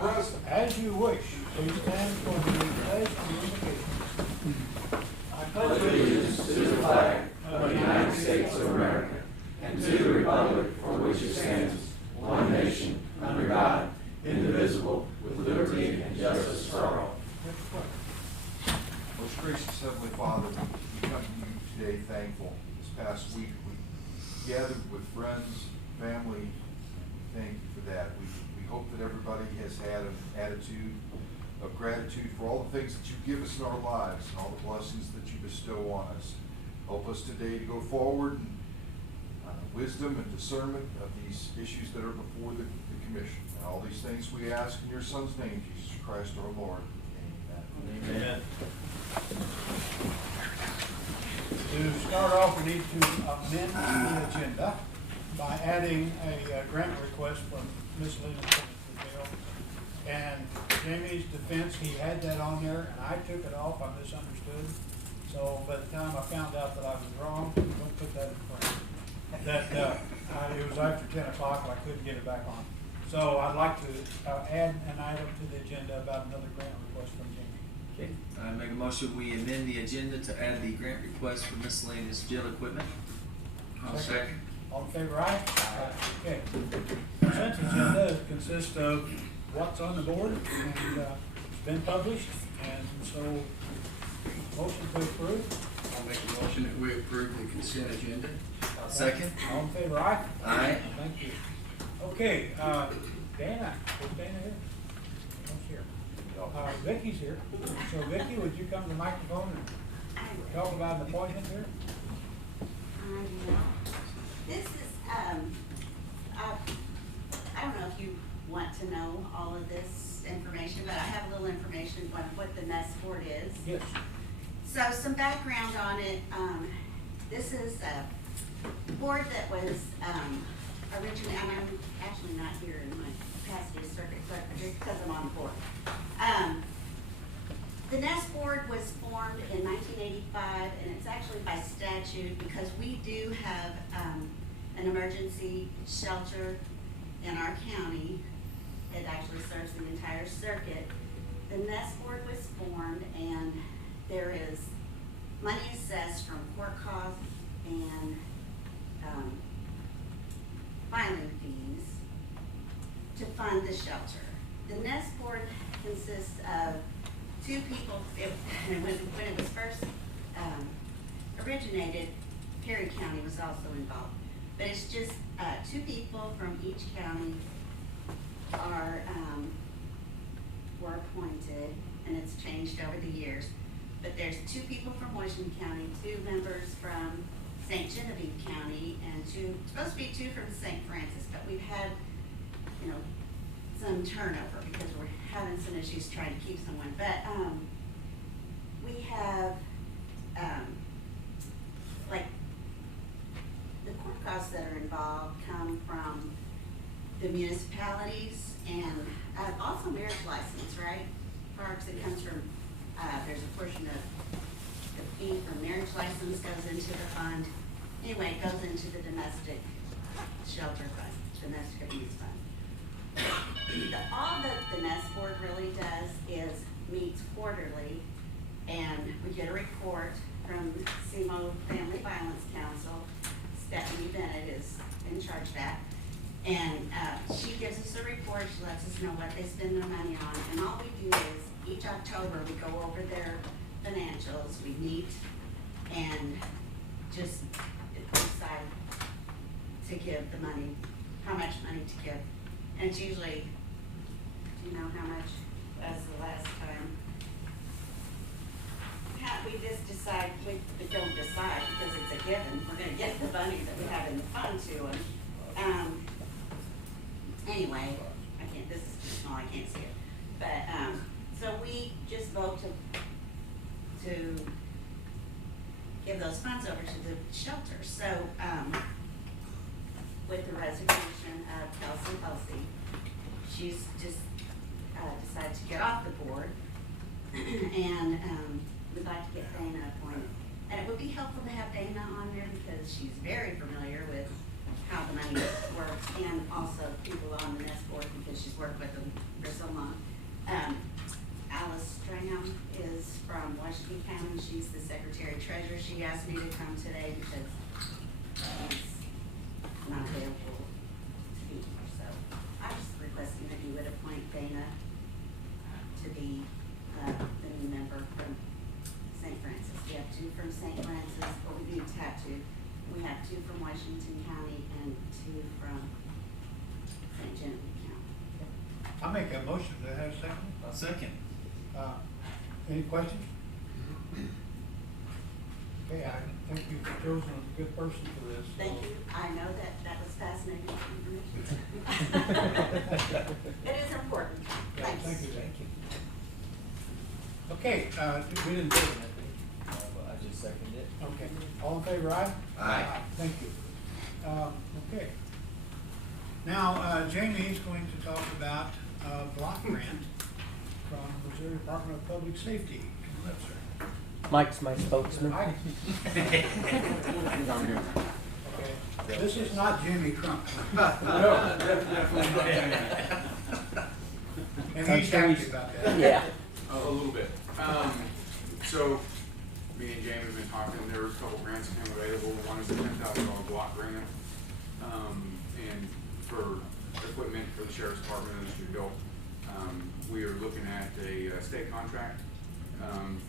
As you wish, please stand for the pledge and invocation. I pledge Allegiance to the flag of the United States of America and to the republic for which it stands, one nation, under God, indivisible, with liberty and justice for all. Most gracious Heavenly Father, we come to you today thankful. This past week we gathered with friends, family. Thank you for that. We hope that everybody has had an attitude of gratitude for all the things that you give us in our lives and all the blessings that you bestow on us. Help us today to go forward in wisdom and discernment of these issues that are before the commission. And all these things we ask in your Son's name, Jesus Christ our Lord. Amen. Amen. To start off, we need to amend the agenda by adding a grant request from miscellaneous jail. And Jamie's defense, he had that on there, and I took it off. I misunderstood. So by the time I found out that I was wrong, don't put that in front. That it was after 10 o'clock, and I couldn't get it back on. So I'd like to add an item to the agenda about another grant request from Jamie. Okay, I make a motion we amend the agenda to add the grant request for miscellaneous jail equipment. I'll second. All in favor, aye? Aye. Okay. Consent agenda consists of what's on the board, and it's been published, and so motion to approve. I'll make a motion that we approve the consent agenda. Second. All in favor, aye? Aye. Thank you. Okay, Dana, is Dana here? Who's here? Vicky's here. So Vicky, would you come to the microphone and talk about an appointment here? This is, I don't know if you want to know all of this information, but I have a little information on what the NEST board is. Yes. So some background on it. This is a board that was originally, and I'm actually not here in my capacity as circuit clerk, just because I'm on the board. The NEST board was formed in 1985, and it's actually by statute because we do have an emergency shelter in our county. It actually serves the entire circuit. The NEST board was formed, and there is money assessed from court costs and filing fees to fund the shelter. The NEST board consists of two people. When it was first originated, Perry County was also involved. But it's just two people from each county were appointed, and it's changed over the years. But there's two people from Washington County, two members from St. Genevieve County, and supposed to be two from St. Francis, but we've had, some turnover because we're having some issues trying to keep someone. But we have, like, the court costs that are involved come from the municipalities and also marriage license, right? Parks, it comes from, there's a portion of the fee for marriage license goes into the fund. Anyway, it goes into the domestic shelter fund, domestic abuse fund. All that the NEST board really does is meets quarterly, and we get a report from SEMO Family Violence Council. Stephanie Bennett is in charge of that. And she gives us a report. She lets us know what they spend their money on. And all we do is each October we go over their financials. We meet and just decide to give the money, how much money to give. And it's usually, do you know how much as the last time? We just decide, we don't decide because it's a given. We're going to get the money that we have in the fund to them. Anyway, this is too small, I can't see it. But, so we just vote to give those funds over to the shelter. So, with the resignation of Kelsey, she's just decided to get off the board, and we'd like to get Dana appointed. And it would be helpful to have Dana on there because she's very familiar with how the money works, and also people on the NES board because she's worked with them for so long. Alice Stringham is from Washington County. She's the secretary treasurer. She asked me to come today because she's not available to be here. So I was requesting that you would appoint Dana to be the new member from St. Francis. We have 2 from St. Francis, but we need to have 2. We have 2 from Washington County and 2 from St. Genevieve County. I make a motion to have a second. A second. Any questions? Okay, I think you've chosen a good person for this. Thank you. I know that was fascinating information. It is important. Yeah, Thanks. thank you. Okay, we didn't do that, did I just seconded it. we? Okay, all in favor, aye? Aye. Thank you. Okay. Now, Jamie is going to talk about a block grant from Missouri Department of Public Safety. Come on up, sir. Mike's my spokesman. Mike? Okay, this is not Jimmy Crump. And he's happy about that. Yeah. A little bit. So, me and Jamie have been talking, there were a couple grants that came available. One is a $10,000 block grant, and for equipment for the Sheriff's Department and the street bill. We are looking at a state contract,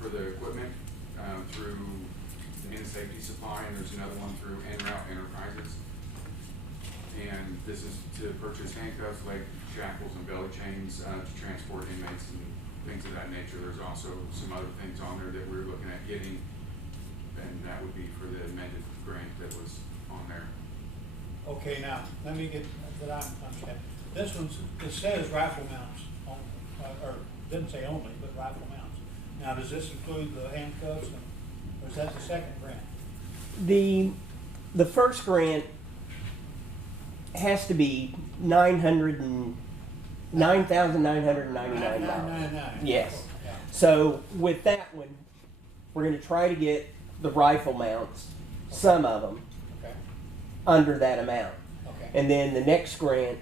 for the equipment, through the Safety Supply, and there's another one through En Route Enterprises. And this is to purchase handcuffs, leg shackles, and belly chains, to transport inmates and things of that nature. There's also some other things on there that we're looking at getting, and that would be for the amended grant that was on there. Okay, now, let me get, that I understand. This one's, it says rifle mounts, only, or didn't say only, but rifle mounts. Now, does this include the handcuffs, or is that the second grant? The first grant has to be $9,999. $999. Yes. Yeah. So with that one, we're going to try to get the rifle mounts, some of them, Okay, under that amount, okay. and then the next grant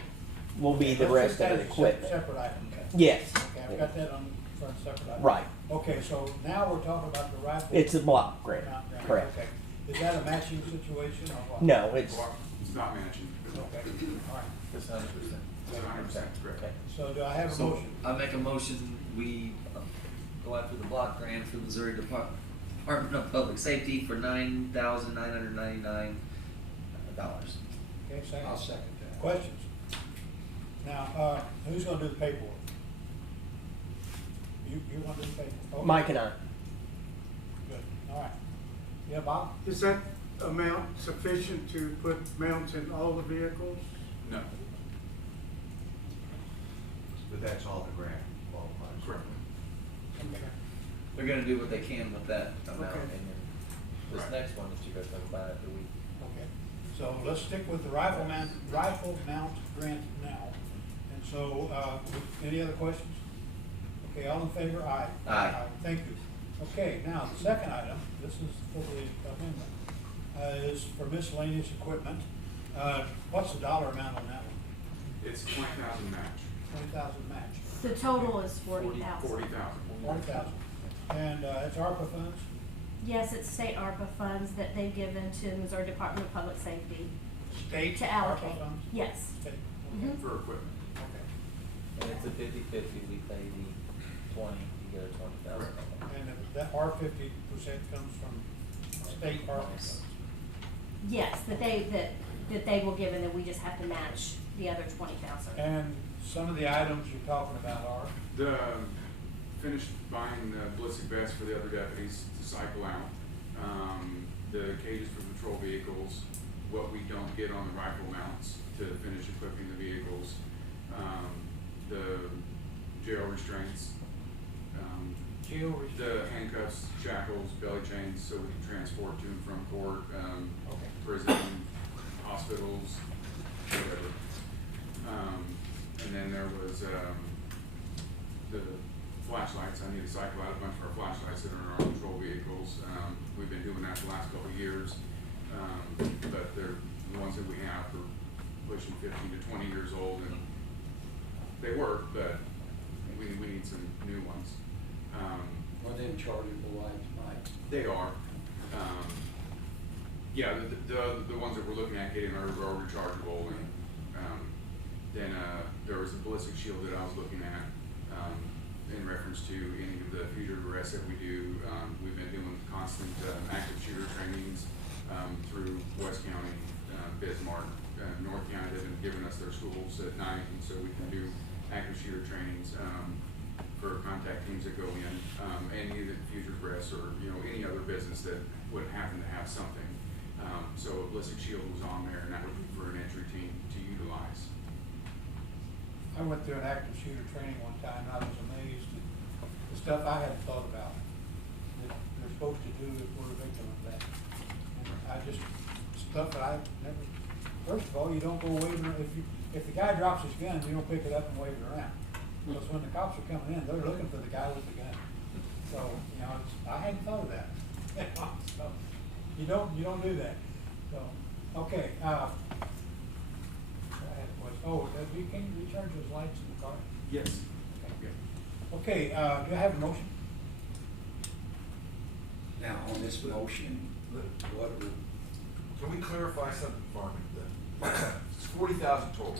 will be the Let's rest put of that the as a equipment. Separate item. Yes. Okay, I've got that on front separate item. Right. Okay, so now we're talking about the rifle. It's a block grant. mount grant. Correct. Okay. Is that a matching situation or what? No, it's It's not matching. Okay, all right. It's 100%. It's 100% correct. okay. So do I have a So motion? I make a motion, we go after the block grant for Missouri Department of Public Safety for $9,999. Okay, second. I'll second that. Questions? Now, who's gonna do the paperwork? You wanna do the paperwork? Okay. Mike and I. Good, all right. Yeah, Bob? Is that amount sufficient to put mounts in all the vehicles? No, But that's all the grant qualifies. correct. Okay. They're gonna do what they can with that amount, Okay. and then this Right. next one that you guys talk about after we. Okay, so let's stick with the rifle mount grant now. And so, any other questions? Okay, all in favor, aye. Aye. Thank you. Okay, now, the second item, this is for the amendment, is for miscellaneous equipment. What's the dollar amount on that one? It's 20,000 match. 20,000 match, The total is 40,000. 40,000. 40,000. And, it's ARPA funds? Yes, it's state ARPA funds that they've given to Missouri Department of Public Safety State to ARPA allocate. funds? Yes. State, Mhm. For equipment. okay. And it's a 50-50, we pay the 20, you get a 20,000. And that our 50% comes from state ARPA funds? Yes, that they will give, and then we just have to match the other 20,000. And some of the items you're talking about are? The, finished buying the ballistic vests for the other deputies to cycle out. The cages for patrol vehicles, what we don't get on the rifle mounts to finish equipping the vehicles. The jail restraints, Jail restraints? the handcuffs, shackles, belly chains, so we can transport to and from court, Okay. prison, hospitals, whatever. And then there was, the flashlights. I need to cycle out a bunch of our flashlights that are in our patrol vehicles. We've been doing that the last couple of years, but they're The ones that we have are pushing 15 to 20 years old, and they work, but we need some new ones. Are they chargeable lights, Mike? They are. Yeah, the ones that we're looking at getting are rechargeable, and then there was a ballistic shield that I was looking at in reference to any of the fugitive arrests that we do. We've been doing constant active shooter trainings through West County, Bismarck, North County. They've been giving us their schools at night, and so we can do active shooter trainings for contact teams that go in, any of the fugitive arrests or any other business that would happen to have something. So a ballistic shield was on there, and that would be for an entry team to utilize. I went through an active shooter training one time, and I was amazed at the stuff I hadn't thought about that they're supposed to do if we're a victim of that. And I just, stuff that I never, first of all, you don't go waving, if the guy drops his gun, you don't pick it up and wave it around. Because when the cops are coming in, they're looking for the guy with the gun. So, I hadn't thought of that. So, you don't do that. So, okay, I had a question. Oh, can you recharge those lights in the car? Yes. Okay, do I have a motion? Now, on this motion, what would, Can we clarify something for me? It's 40,000 total.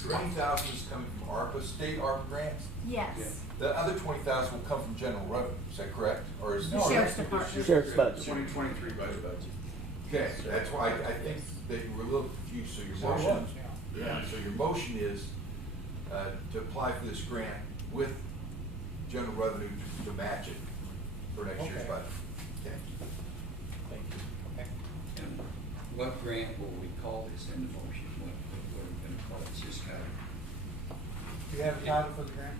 20,000 is coming from ARPA, state ARPA grants. Yes. The other 20,000 will come from general revenue. Is that correct? Or is The sheriff's department. Sheriff's budget. 2023 budget. Okay, that's why I think that you were a little confused. So your So it motion, was, yeah. So your motion is to apply for this grant with general revenue to match it for next year's Okay. budget. Okay. Thank you. Okay. and what grant will we call this in the motion? What are we gonna call it? It's just kind of, Do you have a title for the grant?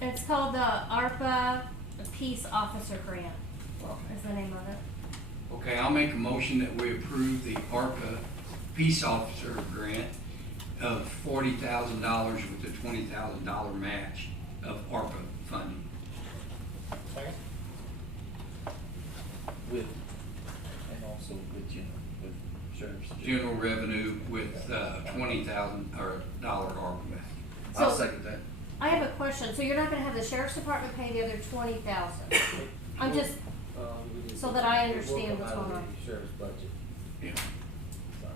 It's called the ARPA Peace Officer Grant, okay. is the name of it. Okay, I'll make a motion that we approve the ARPA Peace Officer Grant of $40,000 with a $20,000 match of ARPA funding. Second? With, and also with sheriff's. General revenue with $20,000 or $1 ARPA match. I'll So- second that. I have a question, so you're not gonna have the sheriff's department pay the other 20,000? I'm just, so that I understand what's going on. Sheriff's budget. Yeah. Sorry.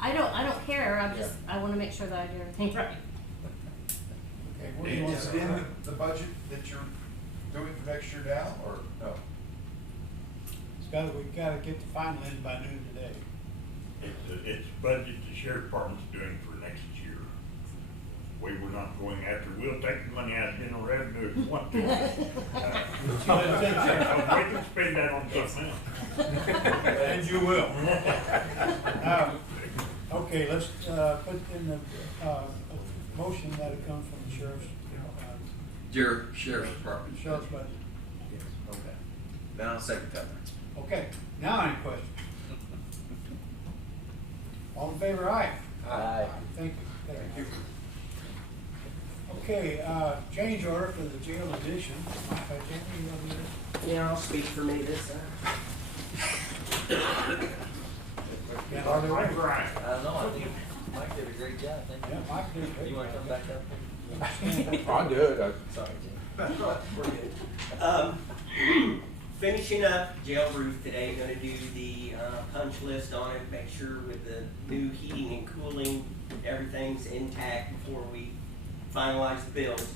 I don't care, I wanna make sure that I do everything right. Okay, what do you want Is to it in the budget that you're doing for next year now, or no? we've gotta get the final in by noon today. It's a budget the sheriff department's doing for next year. We were not going after, we'll take the money out of general revenue if we want to. We can spend that on something else. And you will. Okay, let's, put in the, motion that it comes from the Sheriff's Department. sheriff's budget. Yes, okay. Now I'll second that. Okay, now any questions? All in favor, aye? Aye. Thank you. Thank you. Okay, change order for the jail addition. Mike, I think you want to do this? Yeah, I'll speak for me this time. Yeah, are they ready? Right. I don't know, I think Mike did a great job, thank you. Yeah, Mike did a great You wanna job. come back up? I'll do it. Sorry, Jim. We're good. Finishing up jail roof today, gonna do the punch list on it, make sure with the new heating and cooling, everything's intact before we finalize the bills.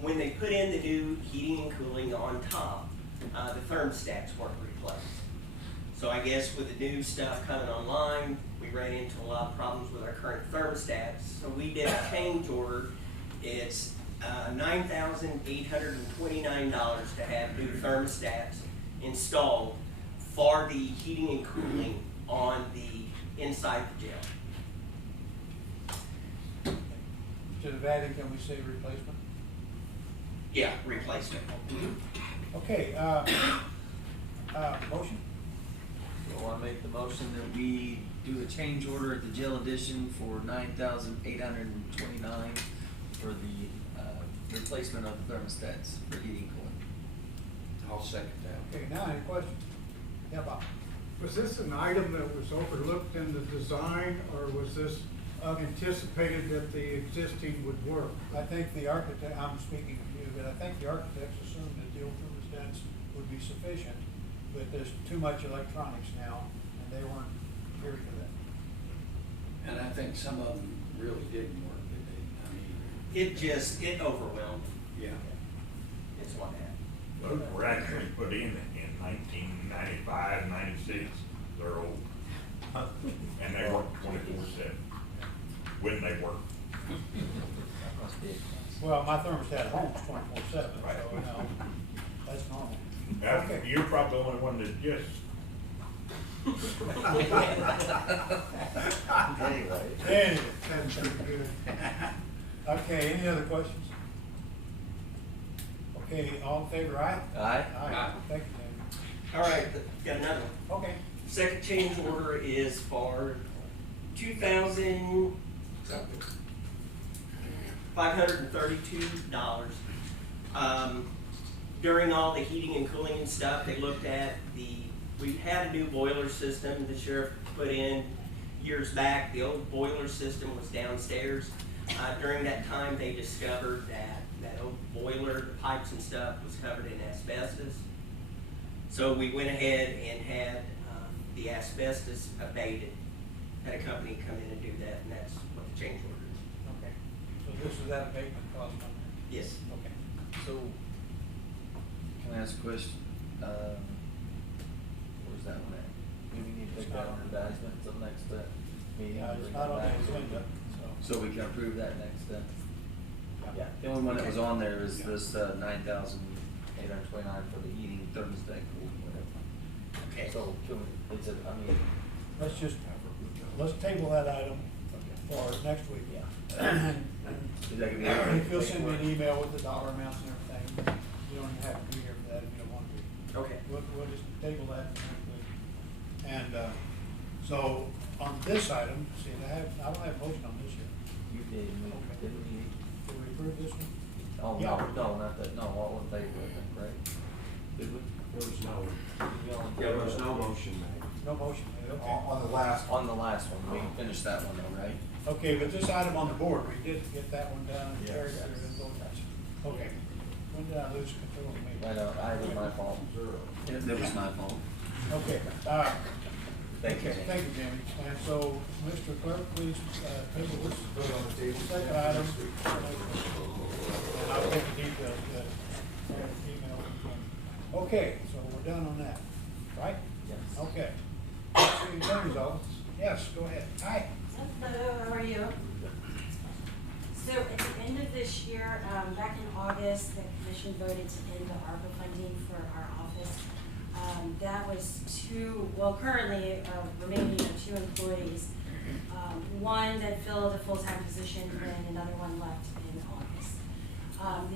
When they put in the new heating and cooling on top, the thermostats weren't replaced. So I guess with the new stuff coming online, we ran into a lot of problems with our current thermostats. So we did a change order. It's $9,829 to have new thermostats installed for the heating and cooling on the inside the jail. Instead of adding, can we say replacement? Yeah, replacement. Okay, motion? So I make the motion that we do a change order at the jail addition for $9,829 for the replacement of the thermostats for heating and cooling. I'll second that. Okay, now any questions? Yeah, Bob? Was this an item that was overlooked in the design, or was this anticipated that the existing would work? I think the architect, I'm speaking of you, but I think the architects assumed that the old thermostats would be sufficient, but there's too much electronics now, and they weren't geared for that. And I think some of them really didn't work, did they? I mean, It overwhelmed. yeah. It's what happened. Those were actually put in 1995, 96. They're old. And they work 24/7. When they work. Well, my thermostat at home is 24/7, so, you know, that's normal. Okay. You're probably the only one that just. Anyway, That's pretty good. okay, any other questions? Okay, all in favor, aye? Aye. Aye. Thank you, David. All right, got another one. Okay. Second change order is for $2,000 something. $532. During all the heating and cooling and stuff, they looked at we had a new boiler system the sheriff put in years back. The old boiler system was downstairs. During that time, they discovered that old boiler, the pipes and stuff, was covered in asbestos. So we went ahead and had the asbestos abated. Had a company come in and do that, and that's what the change order is. Okay. So this is that abatement cost on there? Yes. Okay. So, can I ask a question? Where's that one at? Do we need to take that on advisement until next meeting? Yeah, it's not on the agenda, so. So we can approve that next, yeah, the only one that was on there is this, 9,829 for the heating, thermostat, cooling, whatever. Okay. So, can we, Let's table that item for next week. Yeah. And Is that gonna be? if you'll send me an email with the dollar amounts and everything, you don't have to be here for that if you don't want to be. Okay. We'll just table that for next week. And, so on this item, see, I don't have a motion on this yet. You did, didn't you? Did we approve this one? Oh, Yeah. no, not that, no, all in favor, I think, right? Did we? There was no, We all in there favor? was no motion made. No motion made, okay. On the last one. On the last one, we finished that one though, right? Okay, but this item on the board, we did get that one done and Yes. carried through and voted. Okay. When did I lose control of the meeting? I know, it was my fault. Zero. It was my fault. Okay, Thank you. okay, thank you, Jamie. And so, Mr. Clerk, please, table this. Vote on the table. Second item. And I'll get the details, email. Okay, so we're done on that, right? Yes. Okay. City Attorney's Office. Yes, go ahead. Hi. Hello, how are you? So at the end of this year, back in August, the commission voted to end the ARPA funding for our office. That was currently remaining of 2 employees. One that filled a full-time position and another one left in August.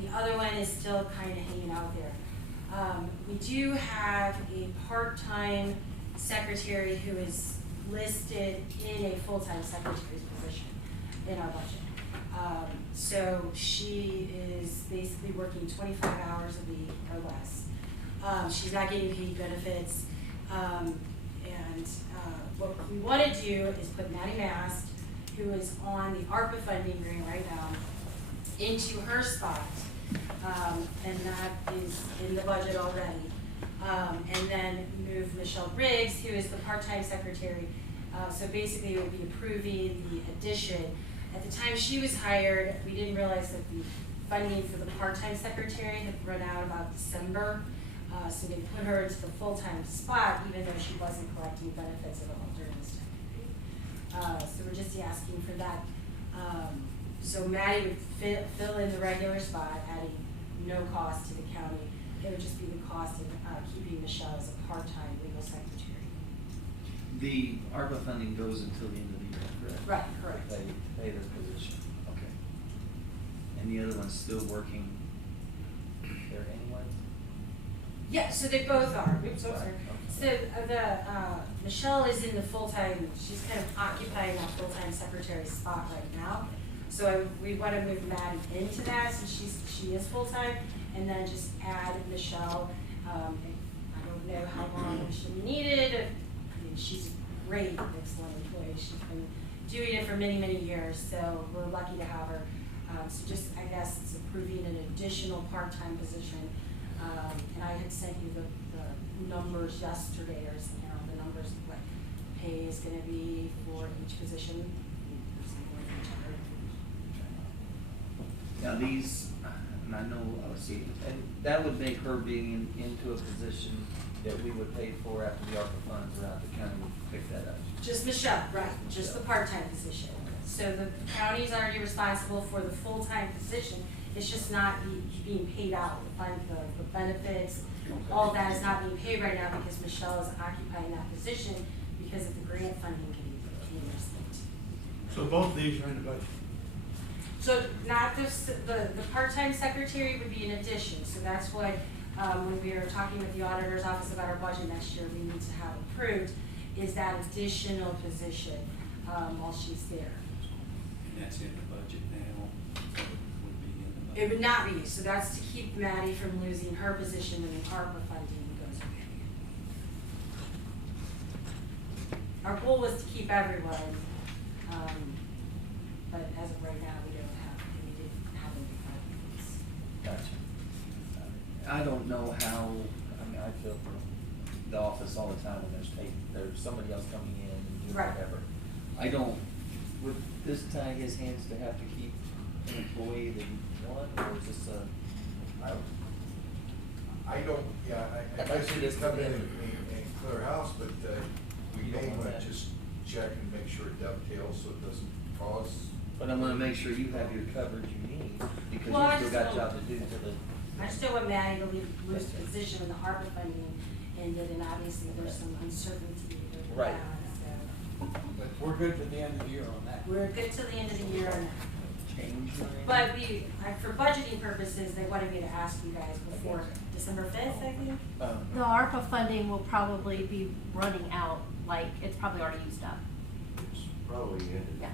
The other one is still kind of hanging out there. We do have a part-time secretary who is listed in a full-time secretary's position in our budget. So she is basically working 25 hours a week or less. She's not getting paid benefits. What we want to do is put Maddie Mast, who is on the ARPA funding grant right now, into her spot. And that is in the budget already. And then move Michelle Briggs, who is the part-time secretary. So basically it would be approving the addition. At the time she was hired, we didn't realize that the funding for the part-time secretary had run out about December. So they put her into the full-time spot, even though she wasn't collecting benefits at all during this time period. So we're just asking for that. So Maddie would fill in the regular spot, adding no cost to the county. It would just be the cost of keeping Michelle as a part-time legal secretary. The ARPA funding goes until the end of the year, correct? Right, correct. They pay their position, okay. And the other one's still working there anyway? Yeah, so they both are. Oops, Right, sorry. okay. So Michelle is in the full-time, she's kind of occupying that full-time secretary spot right now. So we want to move Maddie into that since she is full-time, and then just add Michelle. I don't know how long she'll be needed, and she's a great, excellent employee. She's been doing it for many, many years, so we're lucky to have her. So just, I guess, it's approving an additional part-time position. And I had sent you the numbers yesterday, or, you know, the numbers of what pay is gonna be for each position. Now these, and I know, let's see, and that would make her being into a position that we would pay for after the ARPA funds are out, the county would pick that up. Just Michelle, right, just the part-time position. So the county's already responsible for the full-time position, it's just not being paid out, the benefits, all that is not being paid right now because Michelle is occupying that position because of the grant funding being received. So both of these are in the budget. So not the part-time secretary would be an addition, so that's what, when we are talking with the auditor's office about our budget next year, we need to have approved, is that additional position, while she's there. And that's in the budget now, so it would be in the budget. It would not be, so that's to keep Maddie from losing her position when the ARPA funding goes away. Our goal was to keep everyone, but as of right now, we didn't have any funds. Gotcha. I don't know how, I mean, I feel for the office all the time when there's somebody else coming in and doing Right. whatever. I don't, would this tie his hands to have to keep an employee that he won, or is this I don't, yeah, I I'd like guess to we just come come in in and clear house, but we You don't may want wanna that. just check and make sure it dovetails so it doesn't cause. But I'm gonna make sure you have your coverage you need, because Well, I you still just got a don't- job to do to the. I just don't want Maddie to lose the position when the ARPA funding ended, and obviously there's some uncertainty with Right. that, so. But we're good to the end of the year on that. We're good till the end of the year on that. Change or anything? But for budgeting purposes, they wanted me to ask you guys before December 5th, I think. The ARPA funding will probably be running out, like, it's probably already used up. It's probably in. Yeah.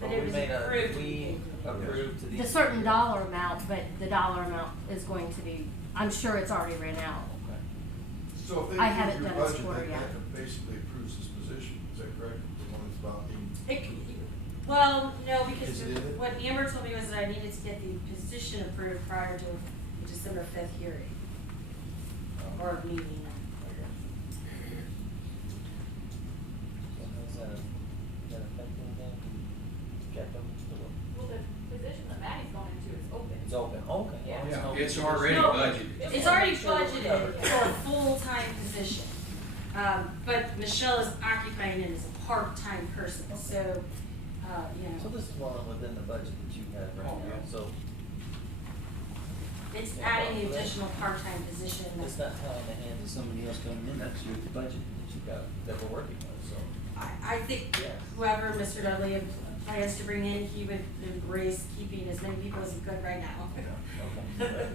But it was approved to be We paid. approved to The certain dollar amount, but the dollar amount is going to be, I'm sure it's already ran out. Okay. So if they I approve haven't your done this budget, quarter then yet. that basically approves this position, is that correct? The one that's about being. Well, no, because Is it in it? what Amber told me was that I needed to get the position approved prior to the December 5th hearing, or meeting. So how's that, is that affecting them? Kept them still? Well, the position that Maddie's going into is open. It's open, okay. Yeah. Well, no- It's already No, budgeted. It's already budgeted for a full-time position, but Michelle is occupying it as a part-time person, so, So this is one within the budget that you have right Oh, now, yeah. so it's adding the additional part-time position. it's not tying the hands of somebody else coming in, that's your budget that you got, that we're working with, so. I think Yeah. whoever Mr. Dudley plans to bring in, he would embrace keeping as many people as he could right now. Okay.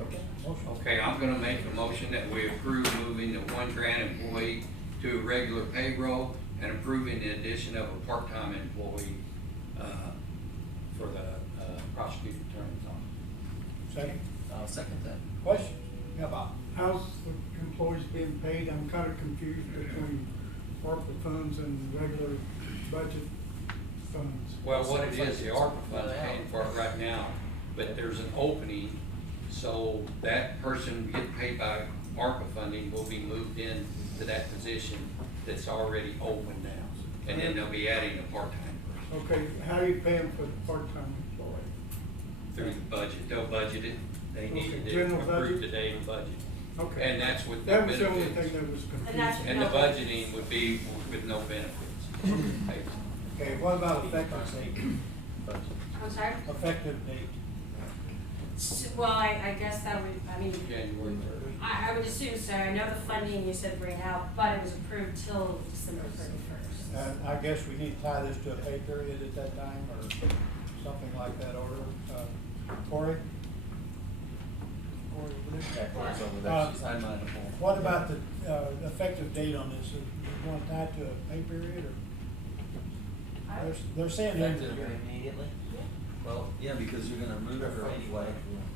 Okay, motion. Okay, I'm gonna make a motion that we approve moving the one grant employee to a regular payroll and approving the addition of a part-time employee, for the, prosecutor attorney's office. Second, I'll second that. question? Yeah, Bob? How's the employees being paid? I'm kind of confused between ARPA funds and regular budget funds. Well, what it is, the ARPA fund's paying for it right now, but there's an opening, so that person getting paid by ARPA funding will be moved in to that position that's already open now. And then they'll be adding a part-time person Okay, how are you paying for the part-time employee? through the budget. They'll budget it, they need Okay, to general approve budget? today the budget. Okay. And that's with the That was the only benefits. thing that was confusing. And that's- And the budgeting would be with no benefits. Okay, what about effective date? Budget. I'm sorry? Effective date. Well, I guess that would, I mean, January 3rd. I would assume so. I know the funding you said ran out, but it was approved till December 31st. I guess we need to tie this to a pay period at that time, or something like that order. Corey? Corey, over there? Yeah, Cory's over there, she's hiding behind the pole. What about the effective date on this? Is it going to tie to a pay period, or? They're saying end of the Effective year. immediately? Well, yeah, because you're gonna remove her anyway,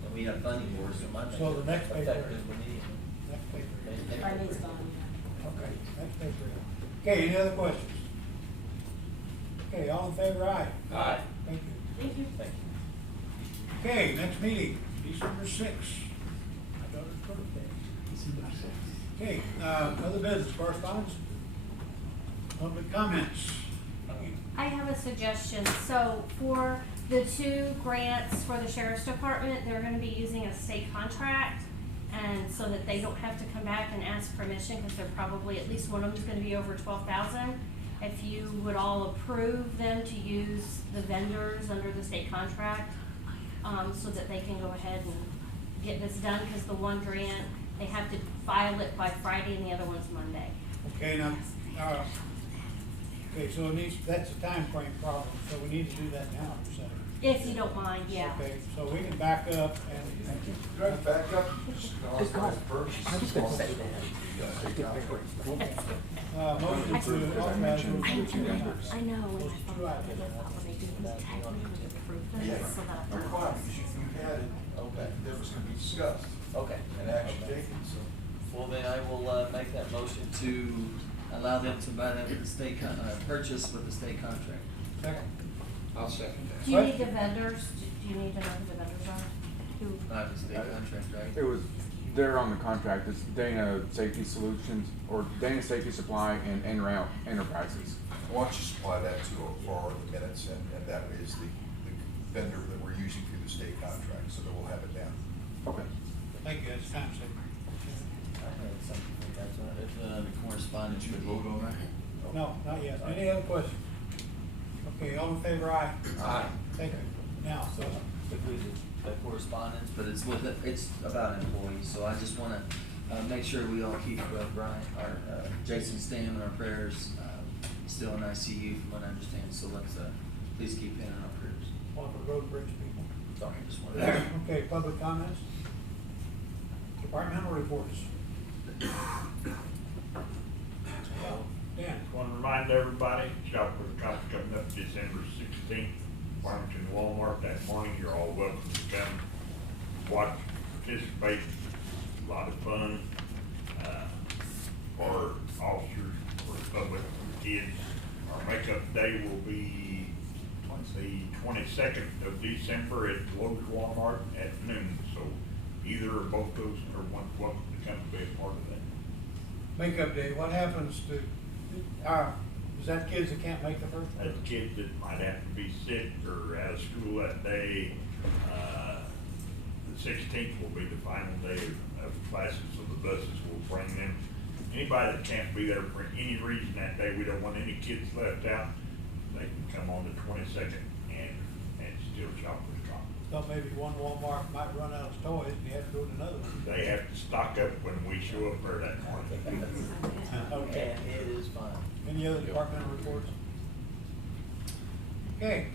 and we have funding for it, so it might make So it the next pay effective period. immediately. Next paper. If I need gone, Okay, next paper. Okay, any other questions? Okay, all in favor, aye? Aye. Thank you. Thank you. Thank you. Okay, next meeting, December sixth. My daughter's birthday. December sixth. Okay, other business, correspondence? Public comments? I have a suggestion. So for the 2 grants for the sheriff's department, they're gonna be using a state contract. And so that they don't have to come back and ask permission, because they're probably, at least one of them's gonna be over 12,000. If you would all approve them to use the vendors under the state contract, so that they can go ahead and get this done, because the one grant, they have to file it by Friday and the other one's Monday. Okay, now, okay, so it needs, that's a time frame problem, so we need to do that now, you're saying? If you don't mind, yeah. Okay, so we can back up and. Do I back up? Just authorize purchase. I know, Motion to authorize those 2 vendors. I know, and Those I 2 thought that items. when they do this, technically approve them, Yeah. so that I We're fine, because you had it, okay, that was gonna be discussed Okay. and action taken, so. Well, then I will, make that motion to allow them to buy that with the state purchase with the state contract. Second. I'll second that. Do you need the vendors? Do you need to know who the vendors are? Who? The state contract, right? It was, they're on the contract, it's Dana Safety Solutions, or Dana Safety Supply and En Route Enterprises. Why don't you supply that to, for the minutes, and that is the vendor that we're using through the state contract, so that we'll have it down. Okay. Thank you, that's time saver. I had something, that's what, it's the correspondence. Should we vote on that? No, not yet. Any other questions? Okay, all in favor, aye? Aye. Thank you. Now, So, if we did the correspondence, but it's with, it's about employees, so I just wanna, make sure we all keep, Brian, or, Jason Stam in our prayers, still in ICU from what I understand, so let's, please keep him in our prayers. one for road bridge people. Sorry, just wanted to. Okay, public comments? Departmental reports. Dan? Want to remind everybody, shop for the cops coming up December 16th, Farmington Walmart that morning. You're all welcome to come watch, participate. A lot of fun for officers, for the public, for kids. Our makeup day will be the 22nd of December at Lowe's Walmart at noon. So either or both those are welcome to come be a part of that. Makeup day, what happens to, is that kids that can't make the first? As kids that might have to be sick or out of school that day, the 16th will be the final day of classes, so the buses will bring them. Anybody that can't be there for any reason that day, we don't want any kids left out, they can come on the 22nd and still shop for the cops. Thought maybe one Walmart might run out of toys, and you have to go to another one. They have to stock up when we show up there that morning. Okay. And it is fun. Any other departmental reports? Okay.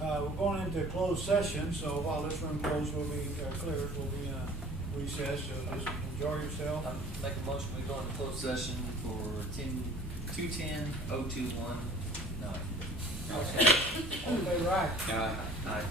We're going into closed session, so while this room closed, we'll be, cleared, we'll be in a recess, so just enjoy yourself. Make a motion, we go into closed session for 210-021. No. Okay, right. Aye.